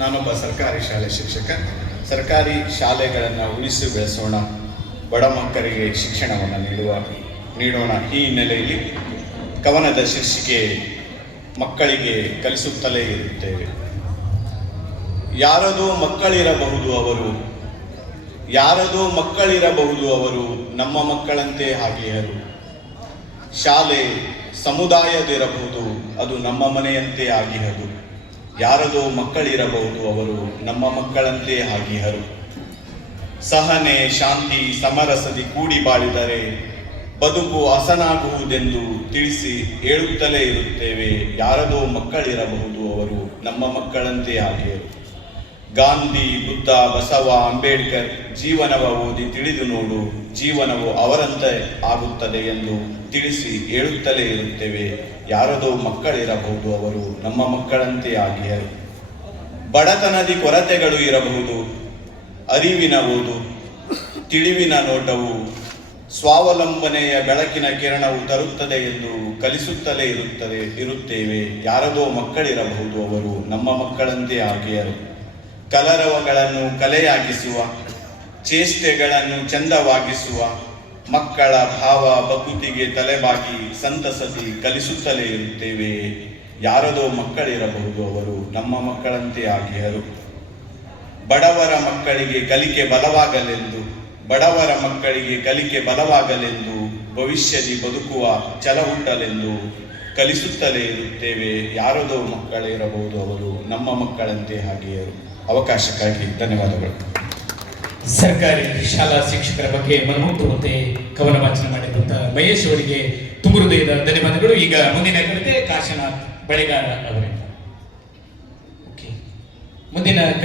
ನಾನೊಬ್ಬ ಸರ್ಕಾರಿ ಶಾಲೆ ಶಿಕ್ಷಕ. ಸರ್ಕಾರಿ ಶಾಲೆಗಳನ್ನು ಉಳಿಸಿ ಬೆಳೆಸೋಣ, ಬಡ ಮಕ್ಕಳಿಗೆ ಶಿಕ್ಷಣವನ್ನು ನೀಡೋಣ. ಈ ಹಿನ್ನೆಲೆಯಲ್ಲಿ ಕವನದ ಶೀರ್ಷಿಕೆ ಮಕ್ಕಳಿಗೆ ಕಲಿಸುತ್ತಲೇ ಇರುತ್ತೇವೆ. ಯಾರದೋ ಮಕ್ಕಳಿರಬಹುದು ಅವರು ನಮ್ಮ ಮಕ್ಕಳಂತೆ ಹಾಗೆಯರು. ಶಾಲೆ ಸಮುದಾಯದಿರಬಹುದು, ಅದು ನಮ್ಮ ಮನೆಯಂತೆ ಆಗಿಹದು. ಯಾರದೋ ಮಕ್ಕಳಿರಬಹುದು, ಅವರು ನಮ್ಮ ಮಕ್ಕಳಂತೆ ಆಗಿಹರು. ಸಹನೆ ಶಾಂತಿ ಸಮರಸದಿ ಕೂಡಿ ಬಾಳಿದರೆ ಬದುಕು ಹಸನಾಗುವುದೆಂದು ತಿಳಿಸಿ ಹೇಳುತ್ತಲೇ ಇರುತ್ತೇವೆ. ಯಾರದೋ ಮಕ್ಕಳಿರಬಹುದು, ಅವರು ನಮ್ಮ ಮಕ್ಕಳಂತೆ ಆಗಿಹರು. ಗಾಂಧಿ, ಬುದ್ಧ, ಬಸವ, ಅಂಬೇಡ್ಕರ್ ಜೀವನವ ಓದಿ ತಿಳಿದು ನೋಡು, ಜೀವನವು ಅವರಂತೆ ಆಗುತ್ತದೆ ಎಂದು ತಿಳಿಸಿ ಹೇಳುತ್ತಲೇ ಇರುತ್ತೇವೆ. ಯಾರದೋ ಮಕ್ಕಳಿರಬಹುದು, ಅವರು ನಮ್ಮ ಮಕ್ಕಳಂತೆ ಆಗಿಯರು. ಬಡತನದಿ ಕೊರತೆಗಳು ಇರಬಹುದು, ಅರಿವಿನ ಓದು, ತಿಳಿವಿನ ನೋಟವು ಸ್ವಾವಲಂಬನೆಯ ಬೆಳಕಿನ ಕಿರಣವು ತರುತ್ತದೆ ಎಂದು ಕಲಿಸುತ್ತಲೇ ಇರುತ್ತೇವೆ. ಯಾರದೋ ಮಕ್ಕಳಿರಬಹುದು, ಅವರು ನಮ್ಮ ಮಕ್ಕಳಂತೆ ಆಗಿಯರು. ಕಲರವಗಳನ್ನು ಕಲೆಯಾಗಿಸುವ, ಚೇಷ್ಟೆಗಳನ್ನು ಚಂದವಾಗಿಸುವ ಮಕ್ಕಳ ಭಾವ ಬಕುತಿಗೆ ತಲೆಬಾಗಿ ಸಂತಸದಿ ಕಲಿಸುತ್ತಲೇ ಇರುತ್ತೇವೆ. ಯಾರದೋ ಮಕ್ಕಳಿರಬಹುದು, ಅವರು ನಮ್ಮ ಮಕ್ಕಳಂತೆ ಆಗಿಯರು. ಬಡವರ ಮಕ್ಕಳಿಗೆ ಕಲಿಕೆ ಬಲವಾಗಲೆಂದು ಭವಿಷ್ಯದಿ ಬದುಕುವ ಛಲ ಹುಟ್ಟಲೆಂದು ಕಲಿಸುತ್ತಲೇ ಇರುತ್ತೇವೆ. ಯಾರದೋ ಮಕ್ಕಳಿರಬಹುದು, ಅವರು ನಮ್ಮ ಮಕ್ಕಳಂತೆ ಹಾಗೆಯರು. ಅವಕಾಶಕ್ಕಾಗಿ ಧನ್ಯವಾದಗಳು. ಸರ್ಕಾರಿ ಶಾಲಾ ಶಿಕ್ಷಕರ ಬಗ್ಗೆ ಮನಮುಟ್ಟುವಂತೆ ಕವನ ವಾಚನ ಮಾಡಿರುವಂತಹ ಮಹೇಶ್ ಅವರಿಗೆ ತುಂಬ ಹೃದಯದ ಧನ್ಯವಾದಗಳು. ಈಗ ಮುಂದಿನ ಕವಿತೆ ಕಾಶನಾಥ್ ಬಳೆಗಾರ ಅವರೇ. ಮುಂದಿನ ಕವಿತೆ